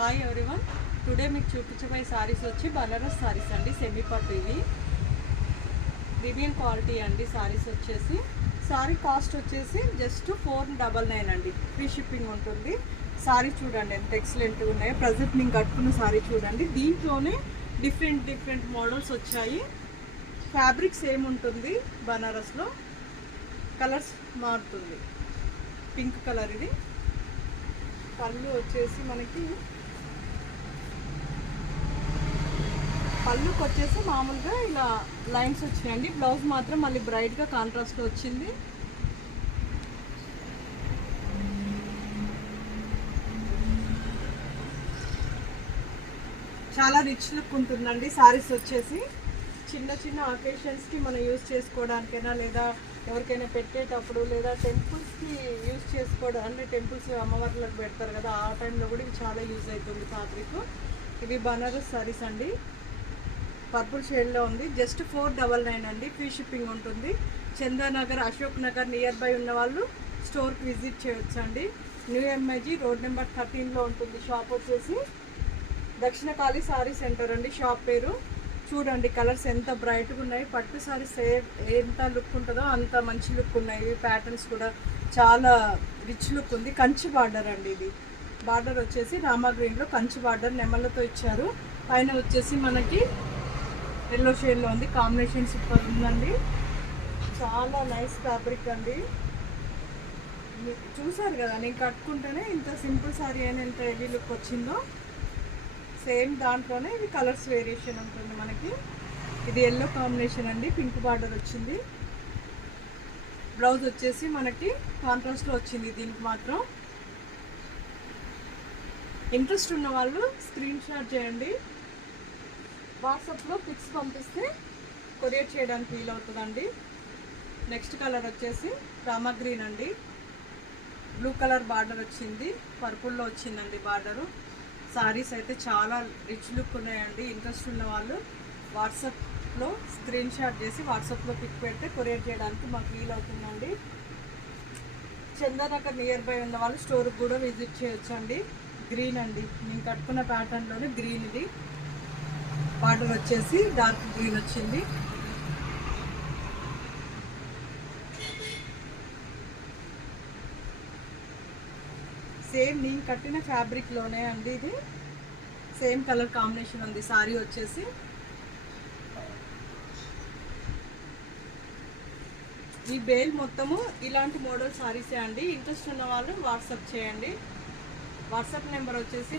Hi everyone, today మీకు చూపించబోయే సారీస్ వచ్చి బనారస్ సారీస్ అండి. సెమీ పట్టు ఇవి ప్రీమియం క్వాలిటీ అండి. సారీస్ వచ్చేసి సారీ కాస్ట్ వచ్చేసి జస్ట్ 499 అండి. ఫ్రీ షిప్పింగ్ ఉంటుంది. సారీ చూడండి ఎంత ఎక్సలెంట్గా ఉన్నాయో. ప్రజెంట్ నేను కట్టుకున్న సారీ చూడండి. దీంట్లోనే డిఫరెంట్ మోడల్స్ వచ్చాయి. ఫ్యాబ్రిక్ సేమ్ ఉంటుంది, బనారస్లో కలర్స్ మారుతుంది. పింక్ కలర్ ఇది. పళ్ళు వచ్చేసి మనకి పళ్ళుకి వచ్చేసి మామూలుగా ఇలా లైన్స్ వచ్చినాయండి. బ్లౌజ్ మాత్రం మళ్ళీ బ్రైట్గా కాంట్రాస్ట్లో వచ్చింది. చాలా రిచ్ లుక్ ఉంటుందండి. సారీస్ వచ్చేసి చిన్న చిన్న అకేషన్స్కి మనం యూజ్ చేసుకోవడానికైనా, లేదా ఎవరికైనా పెట్టేటప్పుడు, లేదా టెంపుల్స్కి యూజ్ చేసుకోవడం, అంటే టెంపుల్స్ అమ్మవార్లకు పెడతారు కదా, ఆ టైంలో కూడా ఇవి చాలా యూజ్ అవుతుంది ఫ్యాబ్రిక్. ఇవి బనారస్ సారీస్ అండి. పర్పుల్ షేడ్లో ఉంది. జస్ట్ 499 అండి. ఫ్రీ షిప్పింగ్ ఉంటుంది. చందానగర్, అశోక్ నగర్ నియర్ బై ఉన్న వాళ్ళు స్టోర్కి విజిట్ చేయొచ్చు అండి. న్యూ ఎంఐజీ రోడ్ నెంబర్ 13లో ఉంటుంది. షాప్ వచ్చేసి దక్షిణ కాళీ సారీ సెంటర్ అండి షాప్ పేరు. చూడండి కలర్స్ ఎంత బ్రైట్గా ఉన్నాయి. పట్టు సారీస్ ఎంత లుక్ ఉంటుందో అంత మంచి లుక్ ఉన్నాయి. ప్యాటర్న్స్ కూడా చాలా రిచ్ లుక్ ఉంది. కంచి బార్డర్ అండి. ఇది బార్డర్ వచ్చేసి రామా గ్రీన్లో కంచి బార్డర్ నెమళ్ళతో ఇచ్చారు. పైన వచ్చేసి మనకి ఎల్లో షేడ్లో ఉంది. కాంబినేషన్ సూపర్ ఉందండి. చాలా నైస్ ఫ్యాబ్రిక్ అండి. చూసారు కదా, నేను కట్టుకుంటేనే ఇంత సింపుల్ సారీ అయినా ఎంత హెవీ లుక్ వచ్చిందో. సేమ్ దాంట్లోనే ఇది కలర్స్ వేరియేషన్ ఉంటుంది మనకి. ఇది ఎల్లో కాంబినేషన్ అండి. పింక్ బార్డర్ వచ్చింది. బ్లౌజ్ వచ్చేసి మనకి కాంట్రాస్ట్లో వచ్చింది. దీనికి మాత్రం ఇంట్రెస్ట్ ఉన్న వాళ్ళు స్క్రీన్ షాట్ చేయండి. వాట్సాప్లో పిక్స్ పంపిస్తే కొరియర్ చేయడానికి వీలు అవుతుందండి. నెక్స్ట్ కలర్ వచ్చేసి రామా గ్రీన్ అండి. బ్లూ కలర్ బార్డర్ వచ్చింది. పర్పుల్లో వచ్చిందండి బార్డరు. సారీస్ అయితే చాలా రిచ్ లుక్ ఉన్నాయండి. ఇంట్రెస్ట్ ఉన్న వాళ్ళు వాట్సాప్లో స్క్రీన్ షాట్ చేసి వాట్సాప్లో పిక్ పెడితే కొరియర్ చేయడానికి మాకు వీలు అవుతుందండి. చందానగర్ నియర్ బై ఉన్న వాళ్ళు స్టోర్కి కూడా విజిట్ చేయొచ్చు అండి. గ్రీన్ అండి, నేను కట్టుకున్న ప్యాటర్న్లోనే గ్రీన్. ఇది బార్డర్ వచ్చేసి డార్క్ గ్రీన్ వచ్చింది. సేమ్ నేను కట్టిన ఫ్యాబ్రిక్లోనే అండి. ఇది సేమ్ కలర్ కాంబినేషన్ ఉంది. సారీ వచ్చేసి ఈ బేల్ మొత్తము ఇలాంటి మోడల్ సారీసే అండి. ఇంట్రెస్ట్ ఉన్న వాళ్ళు వాట్సాప్ చేయండి. వాట్సాప్ నెంబర్ వచ్చేసి